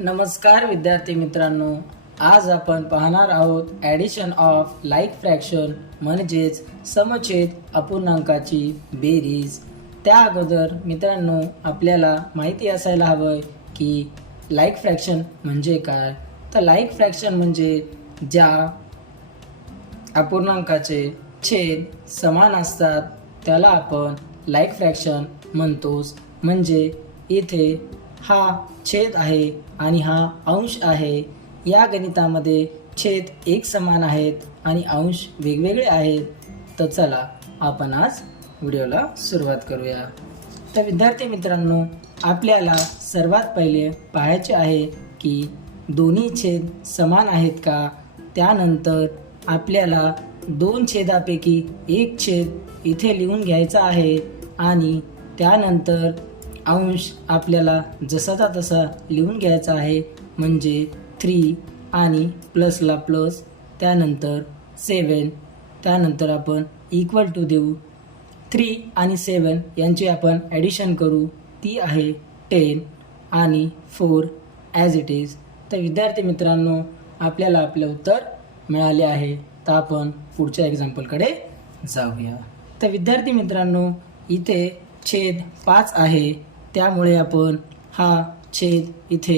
नमस्कार विद्यार्थी मित्रांनो, आज आपण पाहणार आहोत ॲडिशन ऑफ लाईक फ्रॅक्शन म्हणजेच समछेद अपूर्णांकाची बेरीज। त्या अगोदर मित्रांनो आपल्याला माहिती असायला हवं की लाईक फ्रॅक्शन म्हणजे काय। तर लाईक फ्रॅक्शन म्हणजे ज्या अपूर्णांकाचे छेद समान असतात त्याला आपण लाईक फ्रॅक्शन म्हणतोस। म्हणजे इथे हा छेद आहे आणि हा अंश आहे। या गणितामध्ये छेद एक समान आहेत आणि अंश वेगवेगळे आहेत। तर चला आपण आज व्हिडिओला सुरुवात करूया। तर विद्यार्थी मित्रांनो, आपल्याला सर्वात पहिले पाहायचे आहे की दोन्ही छेद समान आहेत का। त्यानंतर आपल्याला दोन छेदापैकी एक छेद इथे लिहून घ्यायचा आहे आणि त्यानंतर अंश आपल्याला जसाचा तसा लिहून घ्यायचा आहे। म्हणजे 3 आणि प्लसला प्लस, त्यानंतर 7, त्यानंतर आपण इक्वल टू देऊ। 3 आणि 7 यांची आपण ॲडिशन करू, ती आहे 10 आणि 4 ॲज इट इज। तर विद्यार्थी मित्रांनो, आपल्याला आपले उत्तर मिळाले आहे। तर आपण पुढच्या एक्झाम्पलकडे जाऊया। तर विद्यार्थी मित्रांनो, इथे छेद 5 आहे, त्यामुळे आपण हा छेद इथे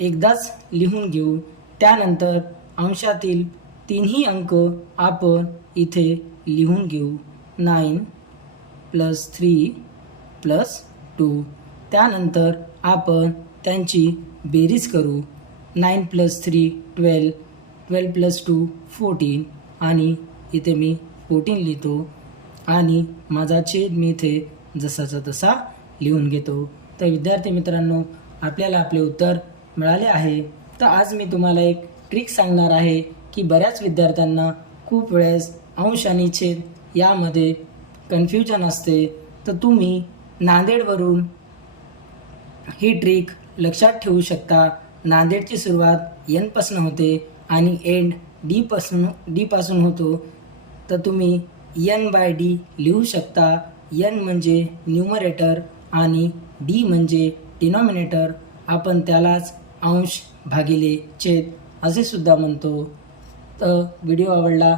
एकदाच लिहून घेऊ। त्यानंतर अंशातील तिन्ही अंक आपण इथे लिहून घेऊ, 9 + 3 + 2। त्यानंतर आपण त्यांची बेरीज करू, 9 + 3 12, 12 + 2 14 आणि इथे मी 14 लिहितो आणि माझा छेद मी इथे जसाचा तसा लिहून घेतो। तर विद्यार्थी मित्रांनो, आपल्याला आपले उत्तर मिळाले आहे। तर आज मी तुम्हाला एक ट्रिक सांगणार आहे की बऱ्याच विद्यार्थ्यांना खूप वेळेस अंश आणि छेद यामध्ये कन्फ्युजन असते। तर तुम्ही नांदेडवरून ही ट्रिक लक्षात ठेवू शकता। नांदेडची सुरुवात n पासून होते आणि एंड d पासून होतो। तर तुम्ही n/d लिहू शकता। n म्हणजे न्यूमरेटर आणि d म्हणजे डिनॉमिनेटर। आपण त्यालाच अंश भागिले छेद असे सुद्धा म्हणतो। तर व्हिडिओ आवडला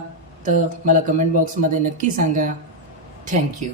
तर मला कमेंट बॉक्समध्ये नक्की सांगा। थँक्यू।